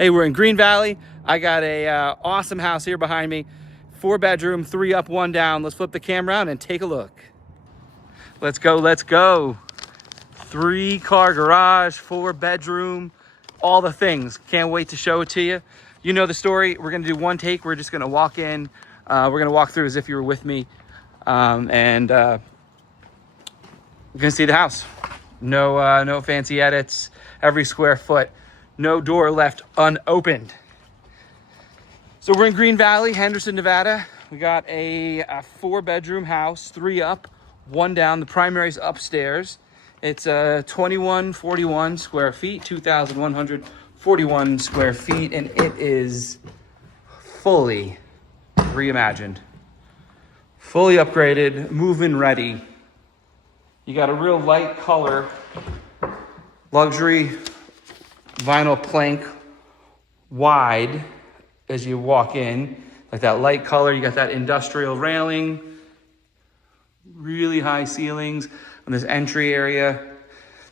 Hey, we're in Green Valley. I got a awesome house here behind me. 4-bedroom, 3 up, 1 down. Let's flip the camera around and take a look. Let's go, let's go. 3-car garage, 4-bedroom, all the things. Can't wait to show it to you. You know the story. We're gonna do one take. We're just gonna walk in. We're gonna walk through as if you were with me. We're gonna see the house. No fancy edits. Every square foot. No door left unopened. So we're in Green Valley, Henderson, Nevada. We got a 4-bedroom house, 3 up, 1 down. The primary's upstairs. It's 2141 square feet, 2,141 square feet, and it is fully reimagined, fully upgraded, move-in ready. You got a real light color, luxury vinyl plank wide as you walk in, like that light color. You got that industrial railing, really high ceilings on this entry area.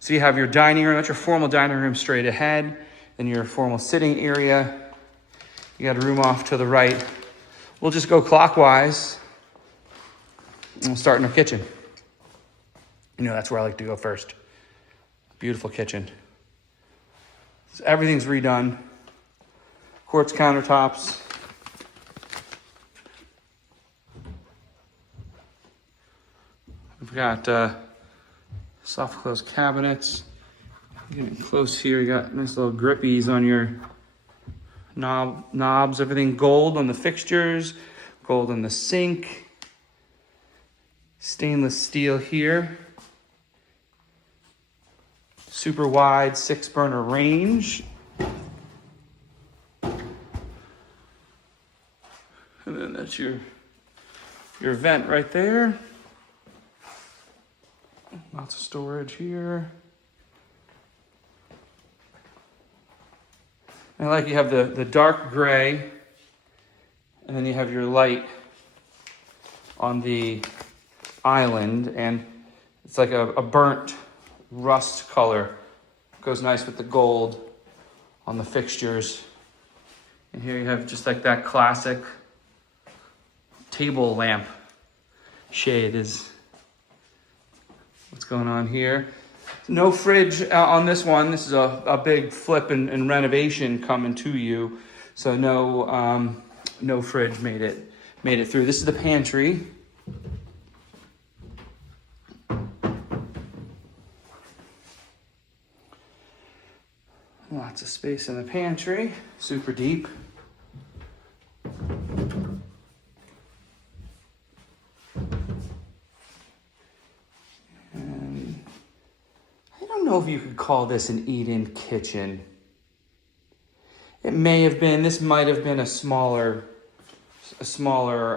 So you have your dining room. That's your formal dining room straight ahead. Then your formal sitting area. You got a room off to the right. We'll just go clockwise and we'll start in our kitchen. You know, that's where I like to go first. Beautiful kitchen. So everything's redone. Quartz countertops. We've got soft close cabinets. Getting close here, you got nice little grippies on your knobs. Everything gold on the fixtures, gold on the sink. Stainless steel here. Super wide 6-burner range. And then that's your vent right there. Lots of storage here. And like you have the dark gray, and then you have your light on the island, and it's like a burnt rust color. Goes nice with the gold on the fixtures. And here you have just like that classic table lamp shade is what's going on here. No fridge on this one. This is a big flip and renovation coming to you. So no fridge made it through. This is the pantry. Lots of space in the pantry, super deep. And I don't know if you could call this an eat-in kitchen. It may have been, this might have been a smaller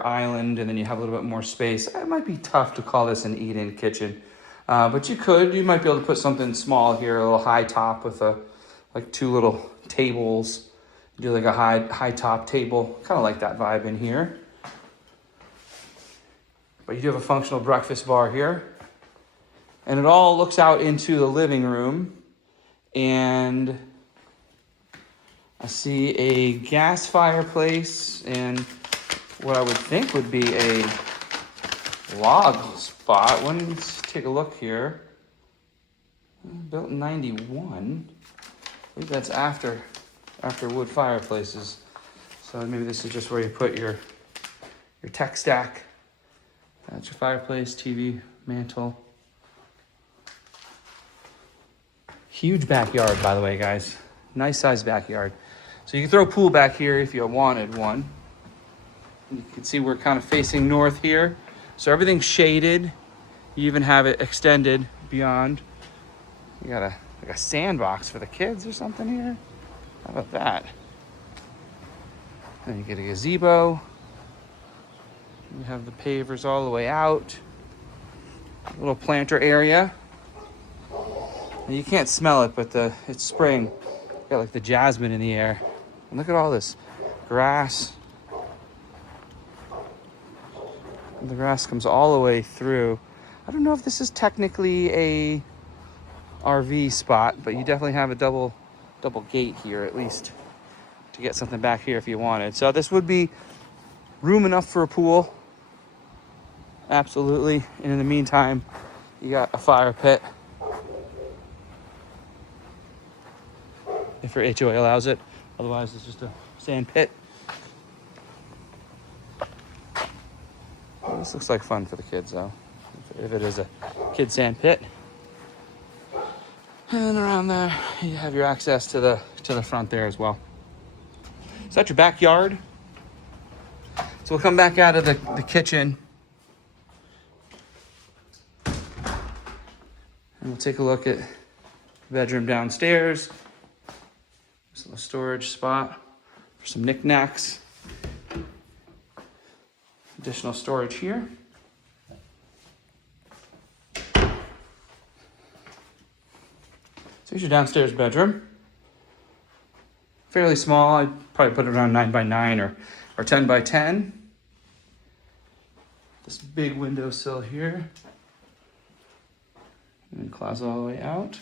island, and then you have a little bit more space. It might be tough to call this an eat-in kitchen, but you might be able to put something small here, a little high top with like 2 little tables. Do like a high top table, kind of like that vibe in here. But you do have a functional breakfast bar here. And it all looks out into the living room. And I see a gas fireplace and what I would think would be a log spot. Let's take a look here. Built in 91. I believe that's after wood fireplaces. So maybe this is just where you put your tech stack. That's your fireplace, TV, mantle. Huge backyard, by the way, guys. Nice sized backyard. So you can throw a pool back here if you wanted one. You can see we're kind of facing north here. So everything's shaded. You even have it extended beyond. You got like a sandbox for the kids or something here. How about that? Then you get a gazebo. You have the pavers all the way out. A little planter area. And you can't smell it, but it's spring. Got like the jasmine in the air. And look at all this grass. And the grass comes all the way through. I don't know if this is technically a RV spot, but you definitely have a double gate here at least. to get something back here if you wanted. So this would be room enough for a pool. Absolutely. And in the meantime, you got a fire pit. If your HOA allows it. Otherwise, it's just a sand pit. Well, this looks like fun for the kids, though. If it is a kid sand pit. And around there, you have your access to the front there as well. So that's your backyard. So we'll come back out of the kitchen. And we'll take a look at the bedroom downstairs. There's a little storage spot for some knickknacks. Additional storage here. So here's your downstairs bedroom. Fairly small. I'd probably put it around 9 by 9 or 10 by 10. This big windowsill here. And then closet all the way out.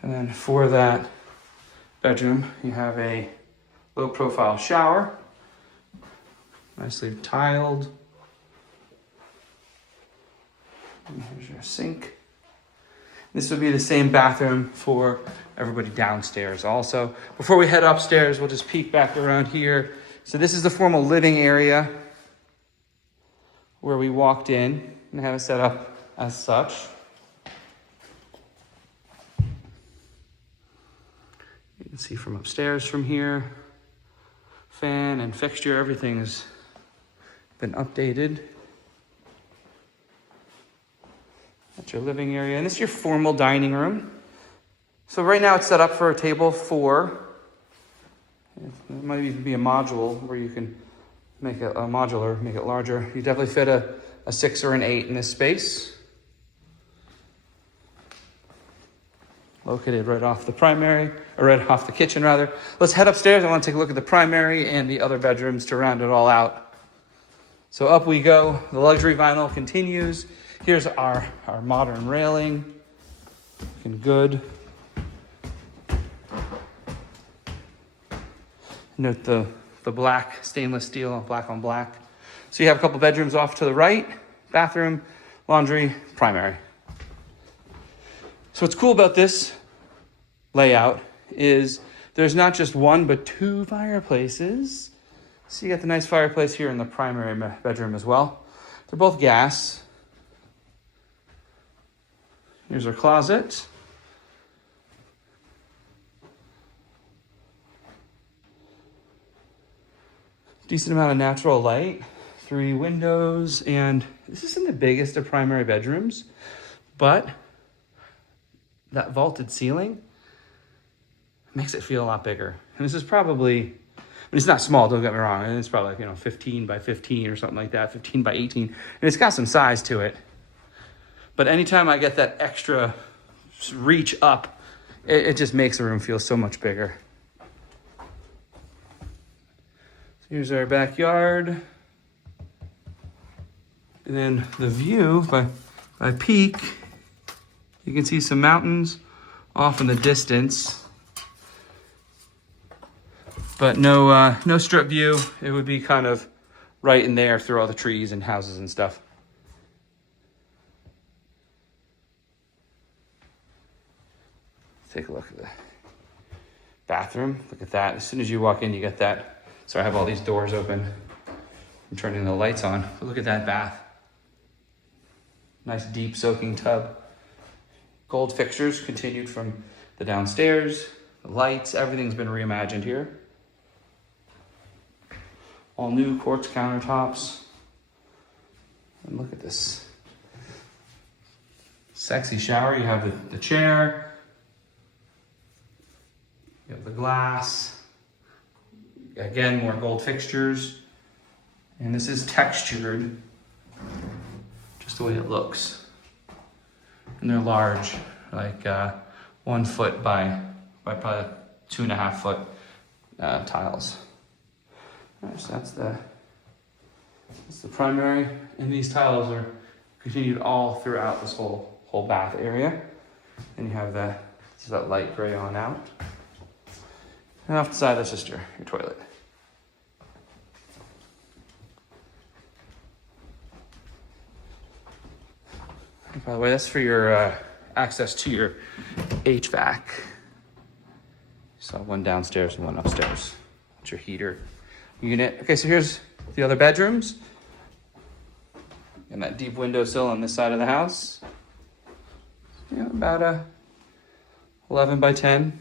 And then for that bedroom, you have a low profile shower. Nicely tiled. And here's your sink. This would be the same bathroom for everybody downstairs also. Before we head upstairs, we'll just peek back around here. So this is the formal living area where we walked in and have it set up as such. You can see from upstairs from here. Fan and fixture, everything has been updated. That's your living area. And this is your formal dining room. So right now it's set up for a table 4. It might even be a module where you can make it a modular, make it larger. You definitely fit a 6 or an 8 in this space. Located right off the primary, or right off the kitchen rather. Let's head upstairs. I want to take a look at the primary and the other bedrooms to round it all out. So up we go. The luxury vinyl continues. Here's our modern railing. Looking good. Note the black stainless steel, black on black. So you have a couple bedrooms off to the right. Bathroom, laundry, primary. So what's cool about this layout is there's not just 1, but 2 fireplaces. So you got the nice fireplace here in the primary bedroom as well. They're both gas. Here's our closet. Decent amount of natural light. 3 windows, and this isn't the biggest of primary bedrooms, but that vaulted ceiling makes it feel a lot bigger. And this is probably, I mean, it's not small, don't get me wrong. It's probably like, 15 by 15 or something like that, 15 by 18. And it's got some size to it. But anytime I get that extra reach up, it just makes the room feel so much bigger. So here's our backyard. And then the view, if I peek, you can see some mountains off in the distance. But no strip view. It would be kind of right in there through all the trees and houses and stuff. Take a look at the bathroom. Look at that. As soon as you walk in, you get that. So I have all these doors open. I'm turning the lights on. But look at that bath. Nice deep soaking tub. Gold fixtures continued from the downstairs. The lights, everything's been reimagined here. All new quartz countertops. And look at this sexy shower. You have the chair. You have the glass. Again, more gold fixtures. And this is textured, just the way it looks. And they're large, like 1 foot by probably 2.5 foot tiles. All right, so that's the primary, and these tiles are continued all throughout this whole whole bath area. And you have that light gray on out. And off the side, that's just your toilet. And by the way, that's for your access to your HVAC. So one downstairs and one upstairs. That's your heater unit. Okay, so here's the other bedrooms. And that deep windowsill on this side of the house. Yeah, about a 11 by 10.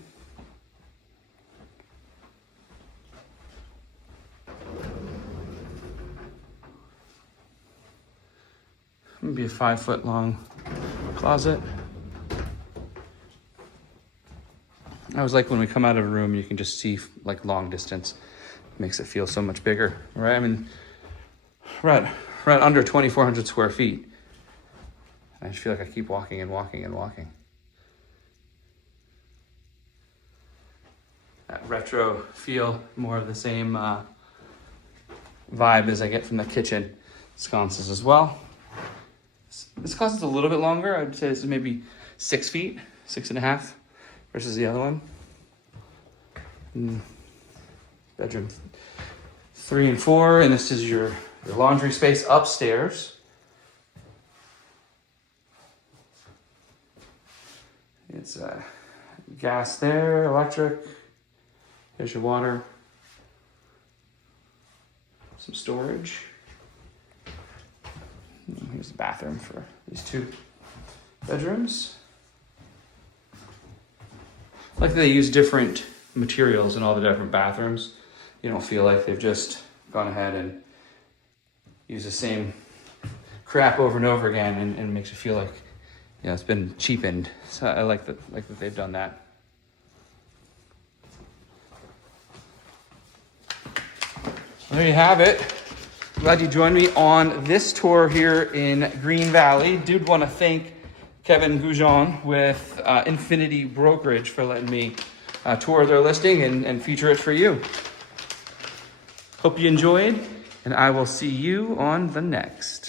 Maybe a 5-foot long closet. I always like when we come out of a room, you can just see like long distance. It makes it feel so much bigger, right? I mean, right under 2,400 square feet. I just feel like I keep walking and walking and walking. That retro feel, more of the same vibe as I get from the kitchen sconces as well. This closet's a little bit longer. I'd say this is maybe 6 feet, 6.5, versus the other one. Bedroom 3 and 4, and this is your laundry space upstairs. It's gas there, electric. There's your water. Some storage. And here's the bathroom for these 2 bedrooms. I like that they use different materials in all the different bathrooms. You don't feel like they've just gone ahead and used the same crap over and over again, and it makes you feel like, you know, it's been cheapened. So I like that they've done that. There you have it. Glad you joined me on this tour here in Green Valley. Did want to thank Kevin Goujon with Infinity Brokerage for letting me tour their listing and feature it for you. Hope you enjoyed, and I will see you on the next.